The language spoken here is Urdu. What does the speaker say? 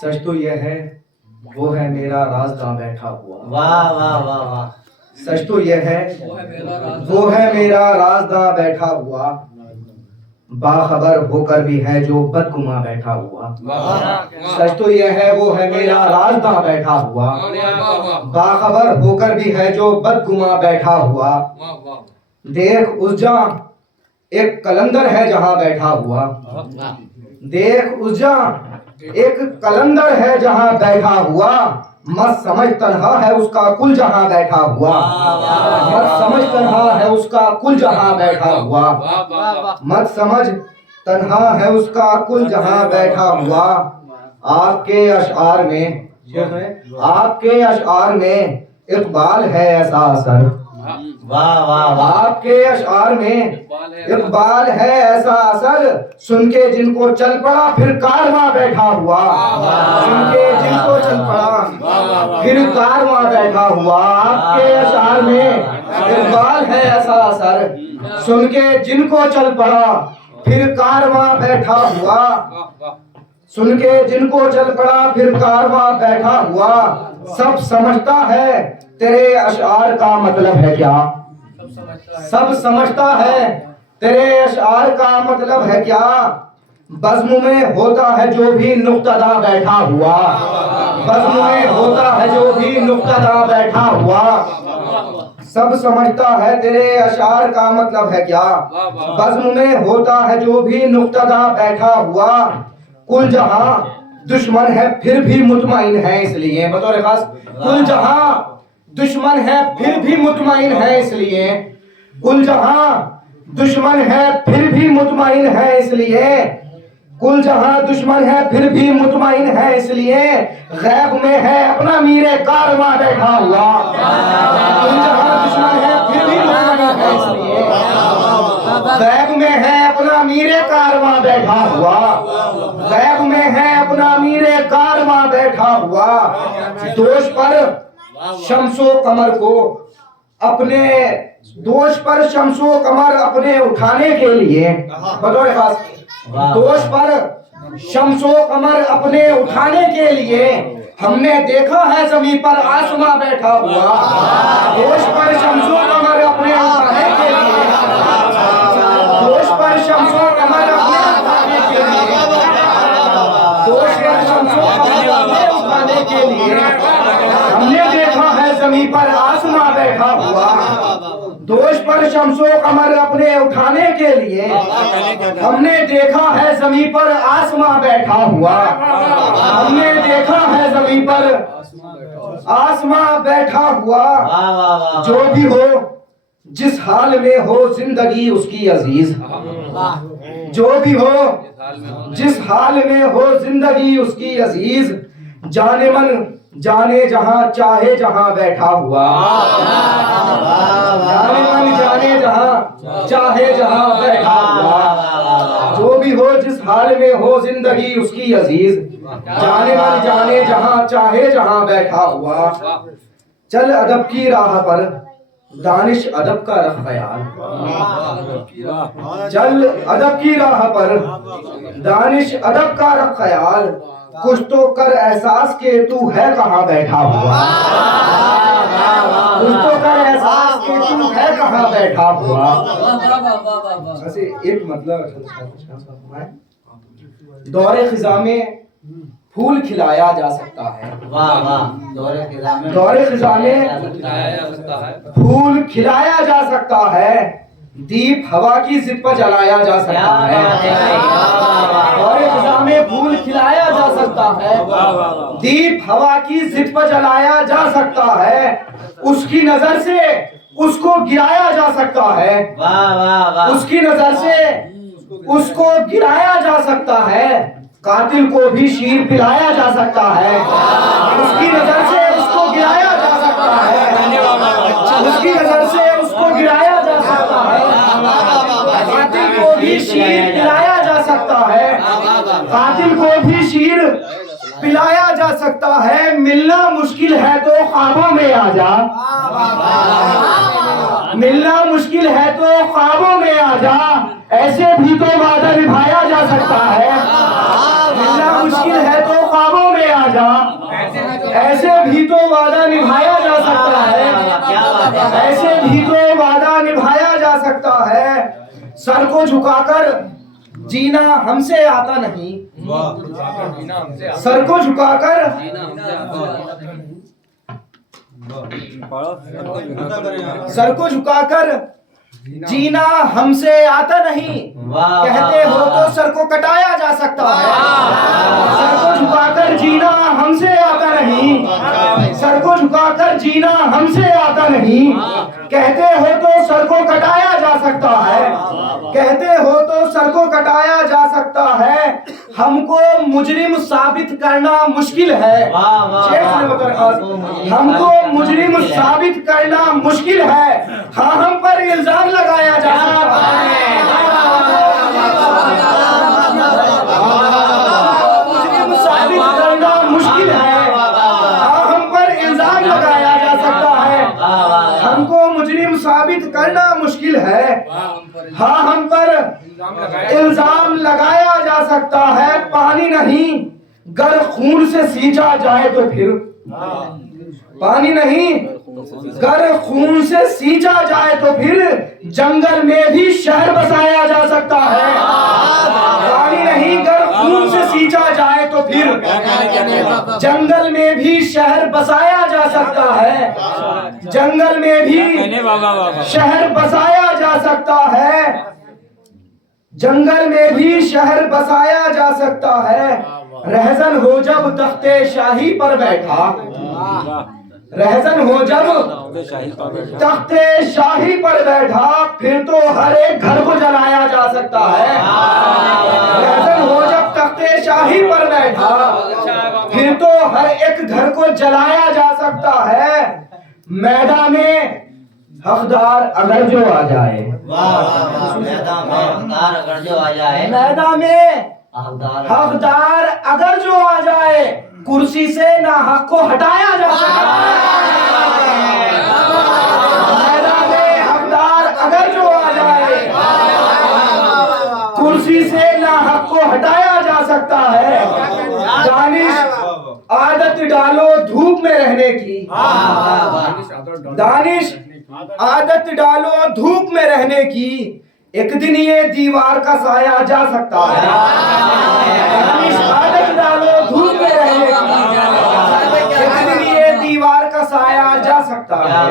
سچ تو یہ ہے وہ ہے میرا رازداں بیٹھا ہوا. واہ واہ واہ واہ. سچ تو یہ ہے وہ ہے میرا رازداں بیٹھا ہوا. باخبر ہو کر بھی ہے جو بدگماں بیٹھا ہوا. سچ تو یہ ہے وہ ہے میرا رازداں بیٹھا ہوا. باخبر ہو کر بھی ہے جو بدگماں بیٹھا ہوا. دیکھ اس جہاں ایک قلندر ہے جہاں بیٹھا ہوا. دیکھ اس جہاں ایک قلندر ہے جہاں بیٹھا ہوا. مت سمجھ تنہا ہے اس کا کل جہاں بیٹھا ہوا. مت سمجھ تنہا ہے اس کا کل جہاں بیٹھا ہوا. مت سمجھ تنہا ہے اس کا کل جہاں بیٹھا ہوا. آپ کے اشعار میں آپ کے اشعار میں اقبال ہے ایسا اثر. واہ واہ واہ. آپ کے اشعار میں اقبال ہے ایسا اثر. سن کے جن کو چل پڑا پھر کارواں بیٹھا ہوا. سن کے جن کو چل پڑا پھر کارواں بیٹھا ہوا. آپ کے اشعار میں اقبال ہے ایسا اثر. سن کے جن کو چل پڑا پھر کارواں بیٹھا ہوا. سن کے جن کو چل پڑا پھر کارواں بیٹھا ہوا. سب سمجھتا ہے تیرے اشعار کا مطلب ہے کیا. سب سمجھتا ہے تیرے اشعار کا مطلب ہے کیا. بزم میں ہوتا ہے جو بھی نقطہ بیٹھا ہوا. بزم میں ہوتا ہے جو بھی نقطہ بیٹھا ہوا. سب سمجھتا ہے تیرے اشعار کا مطلب ہے کیا. بزم میں ہوتا ہے جو بھی نقطہ بیٹھا ہوا. کل جہاں دشمن ہے پھر بھی مطمئن ہے اس لیے. بطور خاص کل جہاں دشمن ہے پھر بھی مطمئن ہے اس لیے. کل جہاں دشمن ہے پھر بھی مطمئن ہے اس لیے. کل جہاں دشمن ہے پھر بھی مطمئن ہے اس لیے. غیب میں ہے اپنا میر کارواں بیٹھا ہوا. کل جہاں دشمن ہے پھر بھی مطمئن ہے اس لیے. غیب میں ہے اپنا میر کارواں بیٹھا ہوا. غیب میں ہے اپنا میر کارواں بیٹھا ہوا. دوش پر شمس و قمر کو اپنے دوش پر شمس و قمر اپنے اٹھانے کے لیے. بطور خاص دوش پر شمس و قمر اپنے اٹھانے کے لیے ہم نے دیکھا ہے زمین پر آسماں بیٹھا ہوا. دوش پر شمس و قمر اپنے اٹھانے کے لیے دوش پر شمس و قمر اپنے اٹھانے کے لیے دوش پر شمس و قمر اپنے اٹھانے کے لیے ہم نے دیکھا ہے زمین پر آسماں بیٹھا ہوا. دوش پر شمس و قمر اپنے اٹھانے کے لیے ہم نے دیکھا ہے زمین پر آسماں بیٹھا ہوا. ہم نے دیکھا ہے زمین پر آسماں بیٹھا ہوا. جو بھی ہو جس حال میں ہو زندگی اس کی عزیز. جو بھی ہو جس حال میں ہو زندگی اس کی عزیز. جانے من جانے جہاں چاہے جہاں بیٹھا ہوا. جانے من جانے جہاں چاہے جہاں بیٹھا ہوا. جو بھی ہو جس حال میں ہو زندگی اس کی عزیز. جانے من جانے جہاں چاہے جہاں بیٹھا ہوا. چل ادب کی راہ پر دانش ادب کا رکھ خیال. چل ادب کی راہ پر دانش ادب کا رکھ خیال. کچھ تو کر احساس کہ تو ہے کہاں بیٹھا ہوا. کچھ تو کر احساس کہ تو ہے کہاں بیٹھا ہوا. ایسے ایک مطلب دور خزاں میں پھول کھلایا جا سکتا ہے. واہ واہ. دور خزاں میں پھول کھلایا جا سکتا ہے. دیپ ہوا کی ضد پر جلایا جا سکتا ہے. دور خزاں میں پھول کھلایا جا سکتا ہے. دیپ ہوا کی ضد پر جلایا جا سکتا ہے. اس کی نظر سے اس کو گرایا جا سکتا ہے. اس کی نظر سے اس کو گرایا جا سکتا ہے. قاتل کو بھی شیر پلایا جا سکتا ہے. اس کی نظر سے اس کو گرایا جا سکتا ہے. اس کی نظر سے اس کو گرایا جا سکتا ہے. قاتل کو بھی شیر پلایا جا سکتا ہے. قاتل کو بھی شیر پلایا جا سکتا ہے. ملنا مشکل ہے تو خوابوں میں آ جا. ملنا مشکل ہے تو خوابوں میں آ جا، ایسے بھی تو وعدہ نبھایا جا سکتا ہے۔ ملنا مشکل ہے تو خوابوں میں آ جا، ایسے بھی تو وعدہ نبھایا جا سکتا ہے، ایسے بھی تو وعدہ نبھایا جا سکتا ہے۔ سر کو جھکا کر جینا ہم سے آتا نہیں، سر کو جھکا کر سر کو جھکا کر جینا ہم سے آتا نہیں، کہتے ہو تو سر کو کٹایا جا سکتا ہے۔ سر کو جھکا کر جینا ہم سے آتا نہیں، سر کو جھکا کر جینا ہم سے آتا نہیں، کہتے ہو تو سر کو کٹایا جا سکتا ہے، کہتے ہو تو سر کو کٹایا جا سکتا ہے۔ ہم کو مجرم ثابت کرنا مشکل ہے، ہم کو مجرم ثابت کرنا مشکل ہے، ہاں ہم پر الزام لگایا جا سکتا ہے۔ مجرم ثابت کرنا مشکل ہے، ہاں ہم پر الزام لگایا جا سکتا ہے، ہم کو مجرم ثابت کرنا مشکل ہے، ہاں ہم پر الزام لگایا جا سکتا ہے۔ پانی نہیں گر خون سے سینچا جائے تو پھر، پانی نہیں گر خون سے سینچا جائے تو پھر جنگل میں بھی شہر بسایا جا سکتا ہے۔ پانی نہیں گر خون سے سینچا جائے تو پھر جنگل میں بھی شہر بسایا جا سکتا ہے، جنگل میں بھی شہر بسایا جا سکتا ہے، جنگل میں بھی شہر بسایا جا سکتا ہے۔ رہزن ہو جب تخت شاہی پر بیٹھا، رہزن ہو جب تخت شاہی پر بیٹھا، پھر تو ہر ایک گھر کو جلایا جا سکتا ہے۔ رہزن ہو جب تخت شاہی پر بیٹھا، پھر تو ہر ایک گھر کو جلایا جا سکتا ہے۔ میدان میں حقدار اگر جو آ جائے، میدان میں حقدار اگر جو آ جائے، میدان میں حقدار اگر جو آ جائے، کرسی سے ناحق کو ہٹایا جا سکتا ہے۔ میدان میں حقدار اگر جو آ جائے، کرسی سے ناحق کو ہٹایا جا سکتا ہے۔ دانش عادت ڈالو دھوپ میں رہنے کی، دانش عادت ڈالو دھوپ میں رہنے کی، ایک دن یہ دیوار کا سایہ جا سکتا ہے۔ دانش عادت ڈالو دھوپ میں رہنے کی، ایک دن یہ دیوار کا سایہ جا سکتا ہے۔